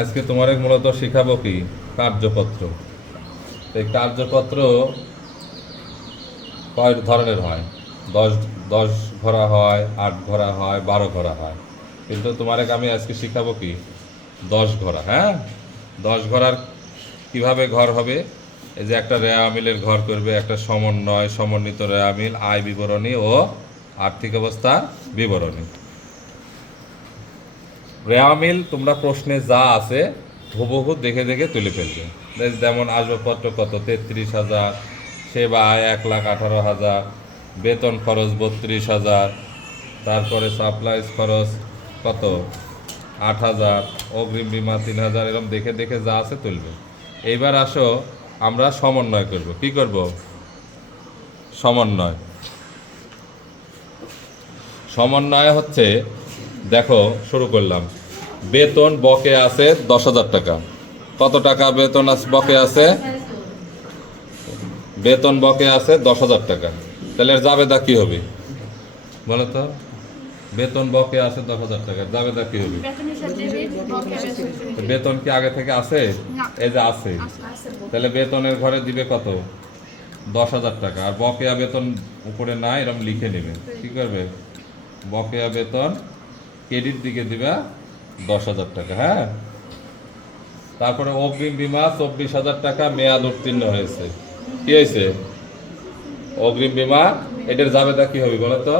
আজকে তোমার মূলত শেখাবো কি কার্যপত্র। এই কার্যপত্র কয় ধরনের হয়? দশ দশ ঘোড়া হয়, 8 ঘোড়া হয়, 12 ঘোড়া হয়, কিন্তু তোমার আমি আজকে শেখাবো কি 10 ঘোড়া। হ্যাঁ, 10 ঘোড়ার কিভাবে ঘর হবে? এই যে একটা রেয়া মিলের ঘর করবে, একটা সমন্বয় সমন্বিত রেয়া মিল, আয় বিবরণী ও আর্থিক অবস্থার বিবরণী। রেয়া মিল তোমরা প্রশ্নে যা আছে হুবহু দেখে দেখে তুলে ফেলবে। যেমন আসবাবপত্র কত, 33,000, সেবা আয় 1,18,000, বেতন খরচ 32,000, তারপরে সাপ্লাইজ খরচ কত 8,000, অগ্রিম বিমা 3,000, এরকম দেখে দেখে যা আছে তুলবে। এইবার আসো আমরা সমন্বয় করব। কি করব? সমন্বয়। সমন্বয় হচ্ছে, দেখো শুরু করলাম। বেতন বকে আছে 10,000 টাকা। কত টাকা বেতন বকে আছে? বেতন বকে আছে 10,000 টাকা। তাহলে এর জাবেদা কি হবে বলো তো? বেতন বকে আছে 10,000 টাকা, জাবেদা কি হবে? বেতন কি আগে থেকে আছে? এই যে আছে। তাহলে বেতনের ঘরে দিবে কত? 10,000 টাকা। আর বকেয়া বেতন উপরে নাই, এরকম লিখে নেবে। কি করবে? বকেয়া বেতন ক্রেডিট দিকে দিবা 10,000 টাকা। হ্যাঁ, তারপরে অগ্রিম বিমা 24,000 টাকা, মেয়াদ উত্তীর্ণ হয়েছে। কি হয়েছে? অগ্রিম বিমা। এটার জাবেদা কি হবে বলো তো?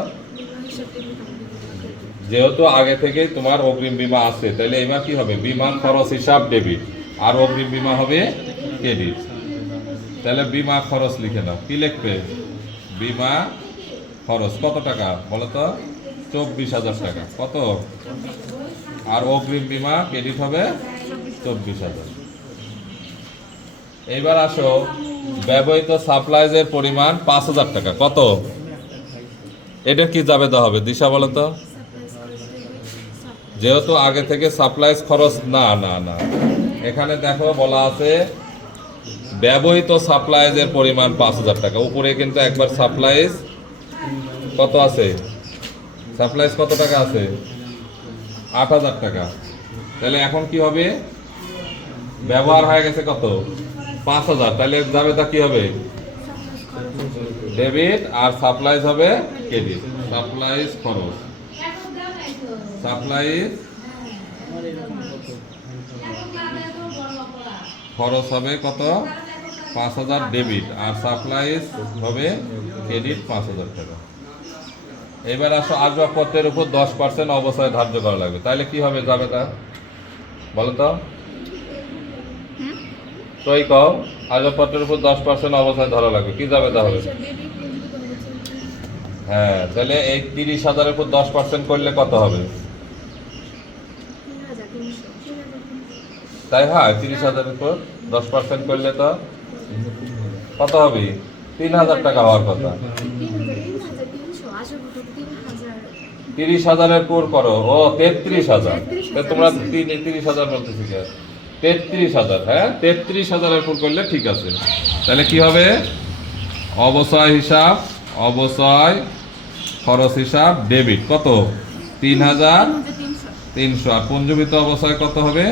যেহেতু আগে থেকেই তোমার অগ্রিম বিমা আছে, তাহলে এবার কি হবে? বিমা খরচ হিসাব ডেবিট, আর অগ্রিম বিমা হবে ক্রেডিট। তাহলে বিমা খরচ লিখে নাও। কি লিখবে? বিমা খরচ কত টাকা বলো তো? 24,000 টাকা। কত? আর অগ্রিম বিমা ক্রেডিট হবে 24,000। এইবার আসো, ব্যবহৃত সাপ্লাইজের পরিমাণ 5,000 টাকা। কত? এটা কি জাবেদা হবে দিশা বলো তো? যেহেতু আগে থেকে সাপ্লাইজ খরচ না না না, এখানে দেখো বলা আছে ব্যবহৃত সাপ্লাইজের পরিমাণ 5,000 টাকা। উপরে কিন্তু একবার সাপ্লাইজ কত আছে? সাপ্লাইজ কত টাকা আছে? 8,000 টাকা। তাহলে এখন কি হবে? ব্যবহার হয়ে গেছে কত? 5,000। তাহলে জাবেদা কি হবে? ডেবিট, আর সাপ্লাইজ হবে ক্রেডিট। সাপ্লাইজ খরচ, সাপ্লাইজ খরচ হবে কত? 5,000 ডেবিট, আর সাপ্লাইজ হবে ক্রেডিট 5,000 টাকা। এবার আসো, আসবাবপত্রের উপর 10% অবশ্যই ধার্য করা লাগবে। তাহলে কি হবে জাবেদা বলো তো? তুই কও, আসবাবপত্রের উপর 10% অবশ্যই ধরা লাগবে, কি জাবেদা হবে? হ্যাঁ, তাহলে এই 30,000-এর উপর 10% করলে কত হবে? তাই হয়, 30,000-এর উপর 10% করলে তো কত হবে? 3,000 টাকা হওয়ার কথা। 30,000-এর উপর করো। ও 33,000। তোমরা 30,000 বলতেছি কে? 33,000। হ্যাঁ, 33,000-এর উপর করলে ঠিক আছে। তাহলে কি হবে? অবচয় হিসাব, অবচয় খরচ হিসাব ডেবিট কত? 3,300। আর পঞ্জীভূত অবচয় কত হবে?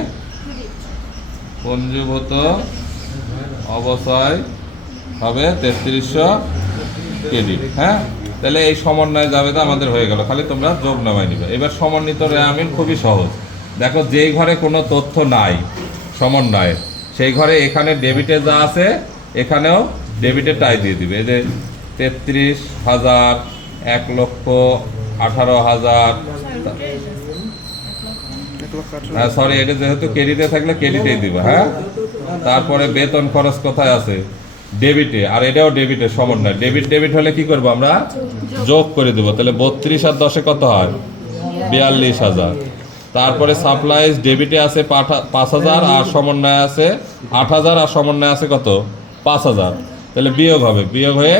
পঞ্জীভূত অবচয় হবে 3300 ক্রেডিট। হ্যাঁ, তাহলে এই সমন্বয় জাবেদা আমাদের হয়ে গেল। খালি তোমরা যোগ নামাই নিবে। এবার সমন্বিত রেয়া মিল খুবই সহজ। দেখো, যেই ঘরে কোনো তথ্য নাই সমন্বয়ের, সেই ঘরে এখানে ডেবিটে যা আছে এখানেও ডেবিটে টাই দিয়ে দিবে। এই যে 33,000, 1,18,000, হ্যাঁ সরি, এটা যেহেতু ক্রেডিটে থাকলে ক্রেডিটেই দিব। হ্যাঁ, তারপরে বেতন খরচ কোথায় আছে? ডেবিটে, আর এটাও ডেবিটে সমন্বয়। ডেবিট ডেবিট হলে কি করবো আমরা? যোগ করে দেবো। তাহলে 32 আর 10-এ কত হয়? 42,000। তারপরে সাপ্লাইজ ডেবিটে আছে 5,000, আর সমন্বয় আছে 8,000, আর সমন্বয় আছে কত? 5,000। তাহলে বিয়োগ হবে, বিয়োগ হয়ে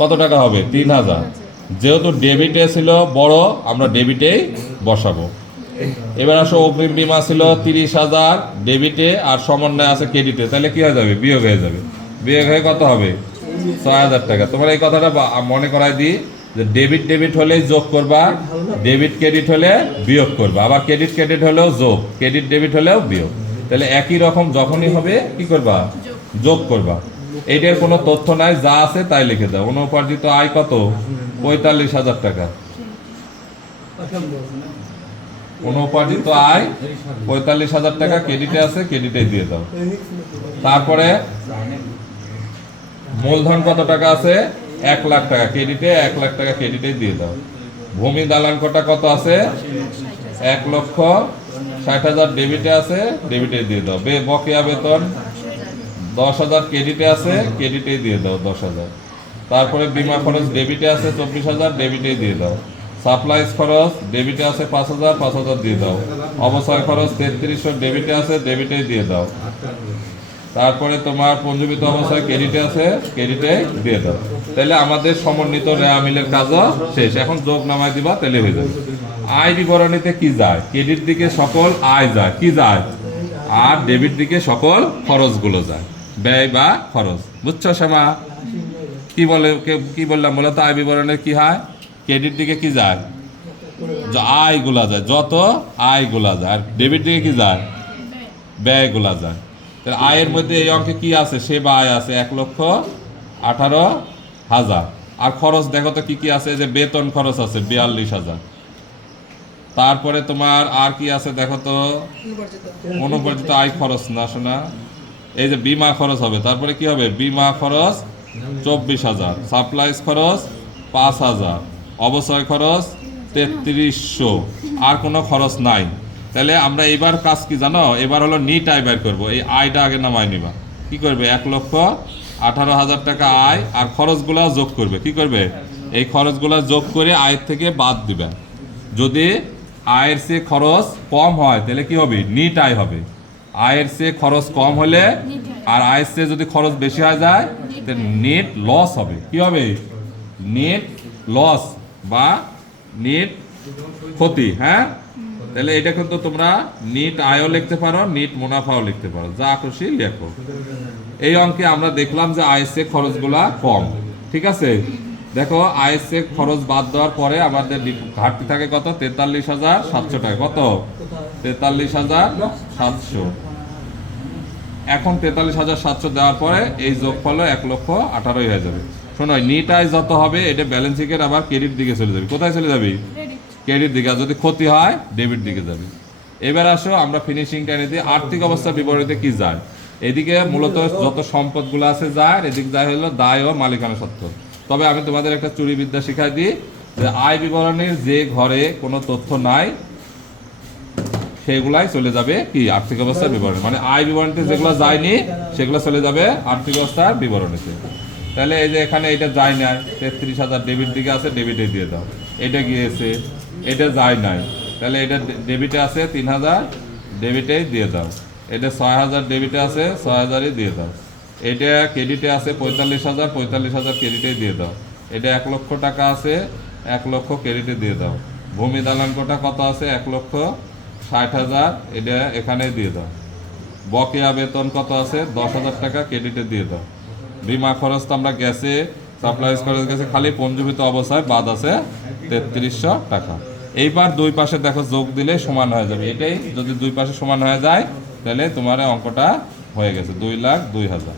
কত টাকা হবে? 3,000। যেহেতু ডেবিটে ছিল বড়, আমরা ডেবিটেই বসাবো। এবার আসো, অগ্রিম বিমা ছিল 30,000 ডেবিটে, আর সমন্বয় আছে ক্রেডিটে। তাহলে কি হয়ে যাবে? বিয়োগ হয়ে যাবে। বিয়োগ হয়ে কত হবে? 6,000 টাকা। তোমার এই কথাটা মনে করাই দিই যে ডেবিট ডেবিট হলেই যোগ করবা, ডেবিট ক্রেডিট হলে বিয়োগ করবা, আবার ক্রেডিট ক্রেডিট হলেও যোগ, ক্রেডিট ডেবিট হলেও বিয়োগ। তাহলে একই রকম যখনই হবে কি করবা, যোগ করবা। এইটার কোনো তথ্য নাই, যা আছে তাই লিখে দাও। অনুপার্জিত আয় কত, 45,000 টাকা। অনুপার্জিত আয় 45,000 টাকা, ক্রেডিটে আছে, ক্রেডিটে দিয়ে দাও। তারপরে মূলধন কত টাকা আছে, 1 লাখ টাকা, ক্রেডিটে 1 লাখ টাকা, ক্রেডিটে দিয়ে দাও। ভূমি দালান কোটা কত আছে, 1,60,000 ডেবিটে আছে, ডেবিটে দিয়ে দাও। বকেয়া বেতন 10,000 ক্রেডিটে আছে, ক্রেডিটে দিয়ে দাও 10,000। তারপরে বিমা খরচ ডেবিটে আছে 24,000, ডেবিটে দিয়ে দাও। সাপ্লাইজ খরচ ডেবিটে আছে 5,000, 5,000 দিয়ে দাও। অবসর খরচ 3300 ডেবিটে আছে, ডেবিটে দিয়ে দাও। তারপরে তোমার পঞ্জীবিত অবস্থায় ক্রেডিটে আছে, ক্রেডিটে দিয়ে দাও। তাহলে আমাদের সমন্বিত রেয়া মিলের কাজও শেষ। এখন যোগ নামায় দিবা, তাহলে হয়ে যাবে। আয় বিবরণীতে কি যায়, ক্রেডিট দিকে সকল আয় যায়, কি যায়, আর ডেবিট দিকে সকল খরচগুলো যায়, ব্যয় বা খরচ। বুঝছো শ্যামা? কি বললাম বলতো, আয় বিবরণে কি হয়, ক্রেডিট দিকে কি যায়, আয়গুলা যায়, যত আয়গুলা যায়, আর ডেবিট দিকে কি যায়, ব্যয়গুলা যায়। তাহলে আয়ের মধ্যে এই অঙ্কে কি আছে, সেবা আয় আছে 1,18,000। আর খরচ দেখো তো কি কি আছে, যে বেতন খরচ আছে 42,000। তারপরে তোমার আর কি আছে দেখো তো, অনুপার্জিত আয় খরচ না শোনা, এই যে বিমা খরচ হবে। তারপরে কি হবে, বিমা খরচ 24,000, সাপ্লাইজ খরচ 5,000, অবসর খরচ 3300, আর কোনো খরচ নাই। তাহলে আমরা এবার কাজ কি জানো, এবার হলো নিট আয় বের করবো। এই আয়টা আগে নামায় নিবা, কি করবে, 1,18,000 টাকা আয়, আর খরচগুলা যোগ করবে। কি করবে, এই খরচগুলা যোগ করে আয়ের থেকে বাদ দিবে। যদি আয়ের চেয়ে খরচ কম হয় তাহলে কি হবে, নিট আয় হবে। আয়ের চেয়ে খরচ কম হলে, আর আয়ের চেয়ে যদি খরচ বেশি হয়ে যায় তাহলে নেট লস হবে। কি হবে, নেট লস বা নেট ক্ষতি। হ্যাঁ, তাহলে এটা কিন্তু তোমরা নিট আয়ও লিখতে পারো, নিট মুনাফাও লিখতে পারো, যা খুশি লেখো। এই অঙ্কে আমরা দেখলাম যে আয়ের চেয়ে খরচগুলা কম। ঠিক আছে, দেখো আয়ের চেয়ে খরচ বাদ দেওয়ার পরে আমাদের ঘাটতি থাকে কত, 43,700 টাকা। কত, 43,700। এখন 43,700 দেওয়ার পরে এই যোগফল 1,18,000 হয়ে যাবে। শোনো, নিট আয় যত হবে এটা ব্যালেন্স শিটের আবার ক্রেডিট দিকে চলে যাবে। কোথায় চলে যাবে, ক্রেডিট দিকে। আর যদি ক্ষতি হয় ডেবিট দিকে যাবে। এবার আসো আমরা ফিনিশিং টাইনে দিই, আর্থিক অবস্থা বিবরণীতে কি যায়। এদিকে মূলত যত সম্পদগুলো আছে যায়, এদিকে যায় হলো দায় ও মালিকানা সত্ত্ব। তবে আমি তোমাদের একটা চুরি বিদ্যা শিখাই দিই, যে আয় বিবরণীর যে ঘরে কোনো তথ্য নাই সেগুলাই চলে যাবে কি, আর্থিক অবস্থার বিবরণী। মানে আয় বিবরণীতে যেগুলো যায়নি সেগুলো চলে যাবে আর্থিক অবস্থার বিবরণীতে। তাহলে এই যে এখানে এটা যায় নাই, 33,000 ডেবিট দিকে আছে, ডেবিটে দিয়ে দাও। এটা গিয়েছে, এটা যায় নাই, তাহলে এটা ডেবিটে আছে 3,000, ডেবিটেই দিয়ে দাও। এটা 6,000 ডেবিটে আছে, 6,000ই দিয়ে দাও। এটা ক্রেডিটে আছে 45,000, 45,000 ক্রেডিটে দিয়ে দাও। এটা 1 লক্ষ টাকা আছে, 1 লক্ষ ক্রেডিটে দিয়ে দাও। ভূমি দালান কোটা কত আছে, 1,60,000, এটা এখানে দিয়ে দাও। বকেয়া বেতন কত আছে, 10,000 টাকা, ক্রেডিটে দিয়ে দাও। বিমা খরচ তো আমরা গেছে, সাপ্লাইজ খরচ গেছে, খালি পঞ্জীবিত অবস্থায় বাদ আছে 3300 টাকা। এইবার দুই পাশে দেখো যোগ দিলে সমান হয়ে যাবে। এটাই যদি দুই পাশে সমান হয়ে যায় তাহলে তোমার অঙ্কটা হয়ে গেছে, 2,02,000।